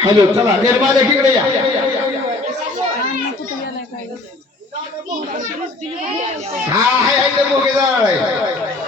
Hello चला निर्माण इकडे या हा आहे आहे इथे मोगे जाणार आहे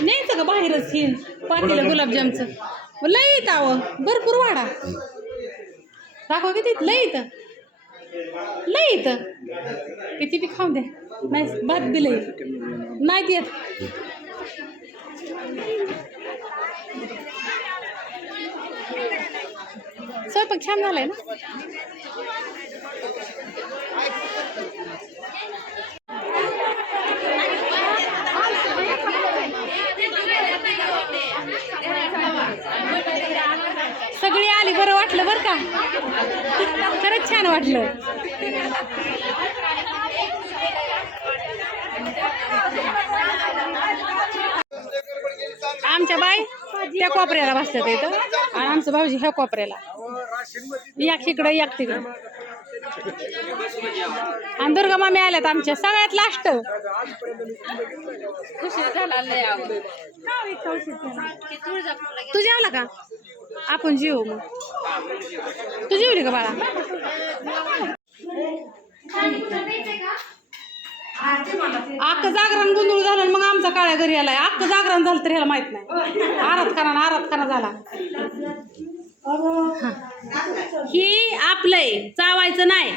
न्यायचं का बाहेरच हे. पातेलं गुलाबजामचं. लय येत आव भरपूर वाडा. दाखवा किती लय येतं. लय येतं. किती बी खाऊ द्या. नाही भात बी लय नाही देत. स्वयंपाक छान झालंय ना? सगळी आली बरं वाटलं बरं का? खरंच छान वाटलं. आमच्या बाई त्या कोपऱ्याला बसतात इथं. आणि आमचं भाऊजी ह्या कोपऱ्याला. एक इकडं एक तिकडं आणि दुर्गा मामी आल्यात आमच्या सगळ्यात लास्ट तू जेवला का? आपण जेवू मग. तू जेवली का बाळा? अख्खं जागरण गोंधळ झालं मग आमचा काळ्या घरी आलाय. अख्खं जागरण झालं तर ह्याला माहीत नाही. आरात खाना आरात खाना झाला. हा. आपलंय चावायचं नाही.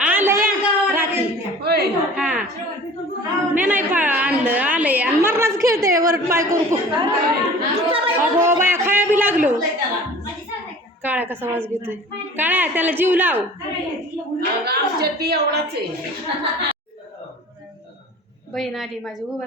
आलंय हा. मी नाही आणलं आलंय. आणि मरणाच खेळते वर पाय करू अगो बाया खाया बी लागलो. काळ्या कसा वाज घेतोय? काळ्या त्याला जीव लाव. बहीण आली माझी उभा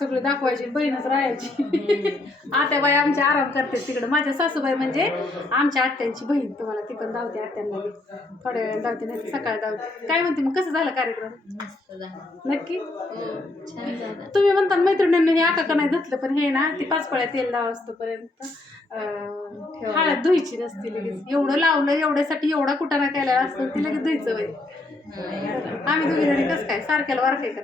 सगळं दाखवायची बहीणच राहायची. आत्या बाई आमच्या आराम करते तिकडं. माझ्या सासूबाई म्हणजे आमच्या आत्यांची बहीण. तुम्हाला ती पण धावते आत्यांना. थोड्या वेळ धावते नाही सकाळी धावते काय म्हणते मग? कसं झालं कार्यक्रम? नक्की? तुम्ही म्हणता मैत्रिणींनी हे आका का नाही धुतलं पण हे ना ती पाच पळ्या तेल लावा असतोपर्यंत हळद धुईची नसती लगेच. एवढं लावलं एवढ्यासाठी एवढा कुटाणा केला असतो ती लगेच धुईचं वय आम्ही दोघी जणी कसं काय सारख्याला वारखे का.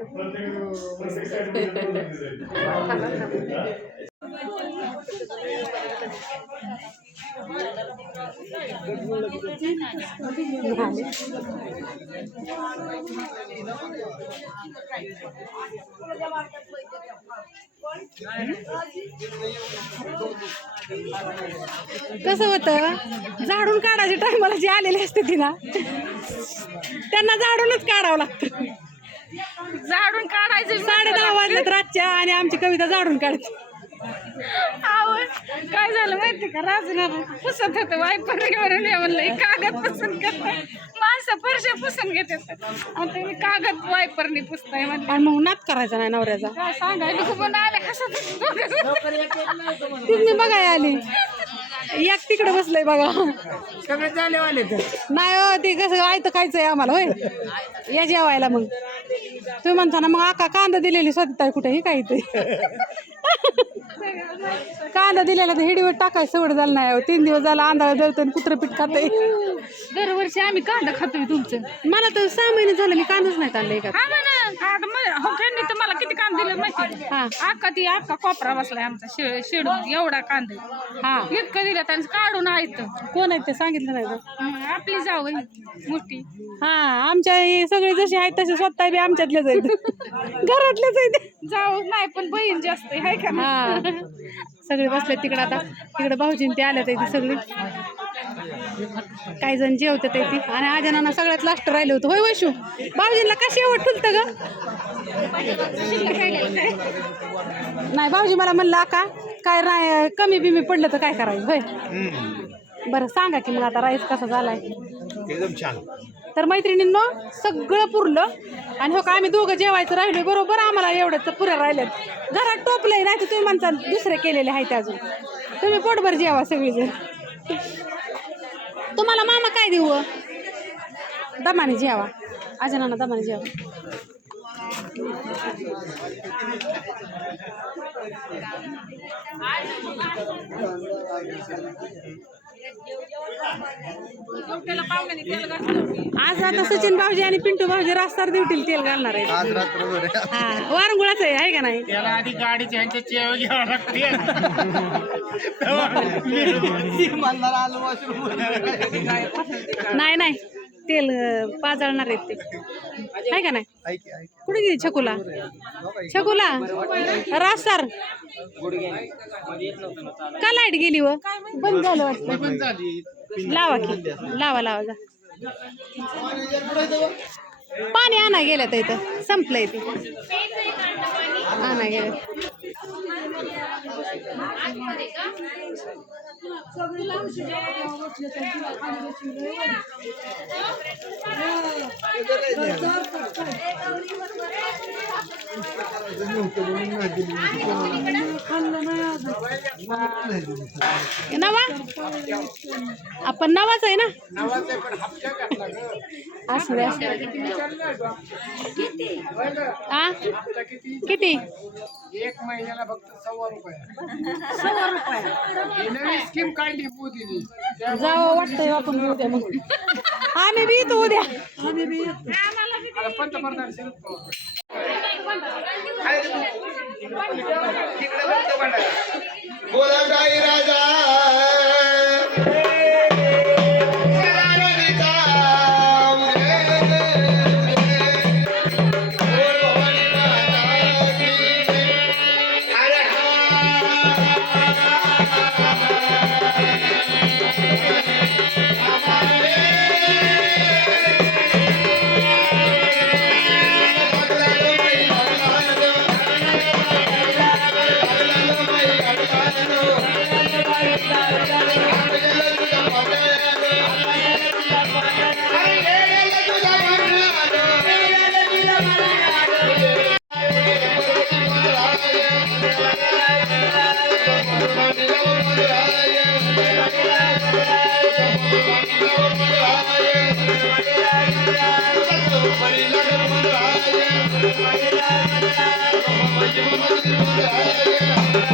कसं होतं? झाडून काढायचे टायमाला जे आलेले असते तिला त्यांना झाडूनच काढावं लागतं. झाडून काढायचं वाजल्यात रातच्या आणि आमची कविता झाडून काढते काय झालं माहिती का? राजूला पुसत होतं. वायपर म्हणलं कागद पुसून करताय माणसं परशा पुसून घेतात तुम्ही कागद वायपरनी पुसताय म्हणलं. आणि मग नात करायचा नाही नवऱ्याचा. काय सांगायला खूप आले तीच मी बघाय आली. एक तिकडे बसलंय बघा. सगळे झाले वाले तर. नाही हो ते कसं आयतं खायचंय आम्हाला होय. या जेवायला मग. तुम्ही म्हणता ना मग आका कांदा दिलेली स्वतः कुठे हे काय ते? कांदा दिलेला तर हिडीवर टाकाय सवड झालं नाही हो. तीन दिवस झाला आंधळा दळतं आणि कुत्रं पीठ खातंय. दरवर्षी आम्ही कांदा खातोय तुमचं. मला तर सहा महिने झालं मी कांदाच नाही आणलं का हा म्हणा आता मग हो त्यांनी तर मला किती कांदे दिले माहिती हा. अक्का ती अक्का कोपरा बसलाय आमचा शे शेडून एवढा कांदे हा. इतकं दिलं त्यांचं काढून आहेत. कोण आहेत ते सांगितलं नाही का? आपली जाऊ मोठी. हा आमच्या हे सगळे जसे आहेत तसे स्वतः बी आमच्यातलेच आहेत. घरातलेच आहेत. जाऊ नाही पण बहीण जास्त आहे हाय का हा. नाही? सगळे बसले तिकडे आता. तिकडे भाऊजीन ते आल्यात ती सगळी. काही जण जेवतात ती आणि आजनाना सगळ्यात लास्ट राहिलं होतं. होय वैशू? भाऊजींना का शेवट ठुलतं ग? नाही भाऊजी मला म्हणलं का काय राय कमी बिमी पडलं तर काय करायचं होय? बरं सांगा की मग आता राईस कसा झालाय? एकदम छान. तर मैत्रिणींनो सगळं पुरलं. आणि हो का आम्ही दोघं जेवायचं राहिलोय बरोबर? आम्हाला एवढंच पुऱ्या राहिल्यात. घरात टोपलंय नाही तर तुम्ही म्हणता दुसरे केलेले आहेत अजून. तुम्ही पोटभर जेवा सगळीजण. तुम्हाला मामा काय देऊ? दमाने जेवा. अजनाना दमाने जेवा. आज आता सचिन भाऊजी आणि पिंटू भाऊजी रास्तार देवतील तेल घालणार आहे आज रात्रभर हा वारंगुळाच आहे आहे का नाही? त्याला आधी गाडीच्या ह्यांच्या चेव घ्यावं लागते. नाही नाही. तेल पाजळणार आहेत ते. आहे का नाही? कुठे गेली छकुला? छकुला? रास्तार का लाइट गेली व? बंद झालं वाटतं. लावा की. लावा लावा जा. पाणी आणा गेलं तर इथं. संपलंय ते. आणा गेलं नवा? आपण नवाच आहे ना? असू असू किती? एक महिन्याला फक्त सव्वा रुपये. सव्वा रुपये. नवी स्कीम काढली मोदीने. जावं वाटतंय आपण उद्या मग. आम्ही बी येतो उद्या. आता पंतप्रधान शरद पवार. बोला राजा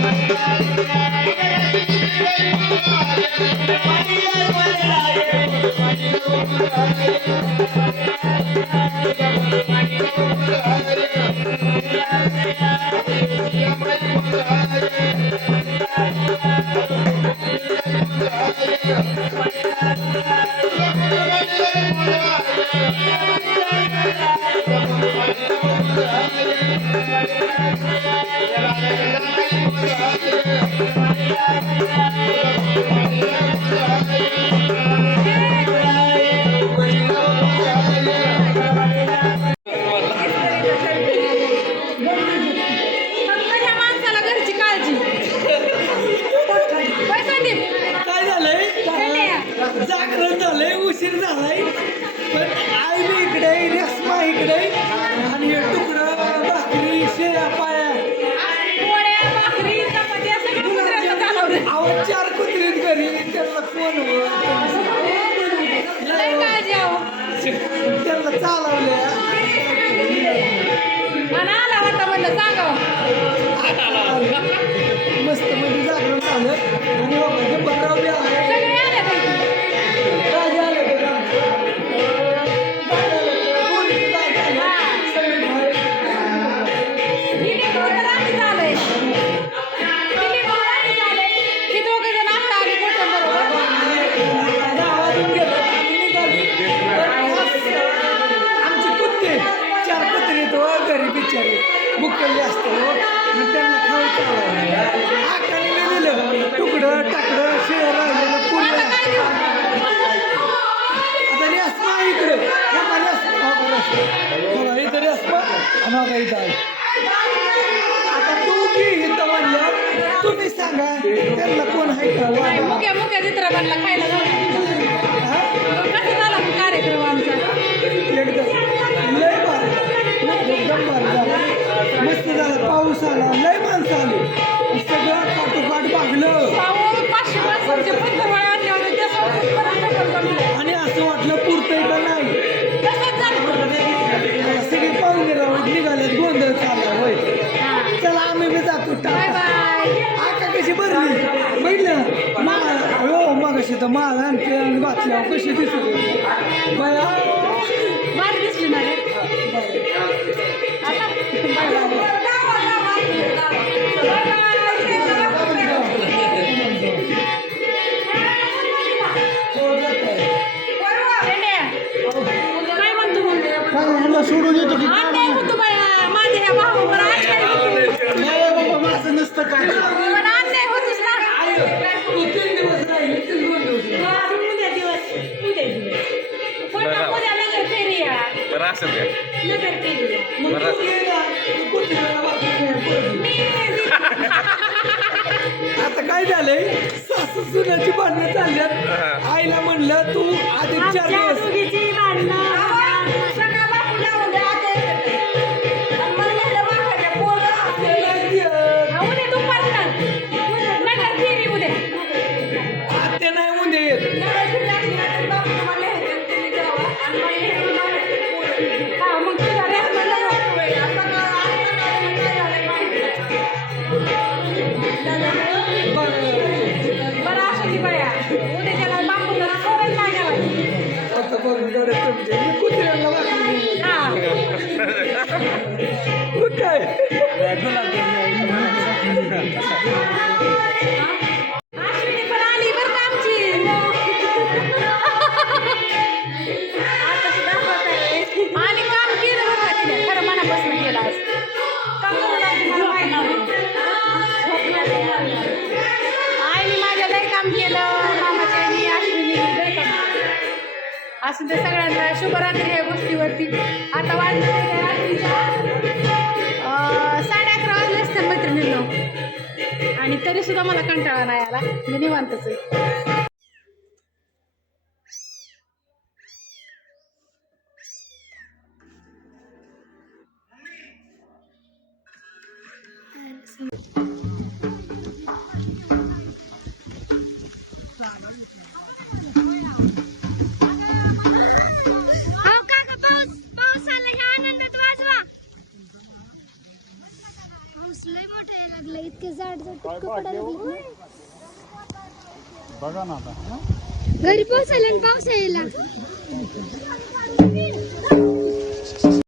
Yeah. पण आई बी इकडे रेस्मा इकडे. आणि हे तुकडं भाकरी शेळ्या पाया अहो चार कुत्रीत घरी. त्यांना फोनवर त्यांना चालवल्या. मस्त मध्ये जागरण झालं. आणि आता मला आणि ते आणि घातल्यावर कशी दिसू? बया. बरं दिसली ना रे. सोडून येतो की माझ्या बाबा नसतं काय. सुनाची भांडणं चालल्यात. आईला म्हणलं तू आधी चार दिवस Look at it. असं ते सगळ्यांना शुभरात्री या गोष्टीवरती. आता वाजले साडे अकरा वाजले असते मैत्रिणींना. आणि तरीसुद्धा मला कंटाळा नाही आला. मी निवांतच आहे. काय भाग्य हो. बघा ना आता घरी पोहोचायला आणि पावसाळ्याला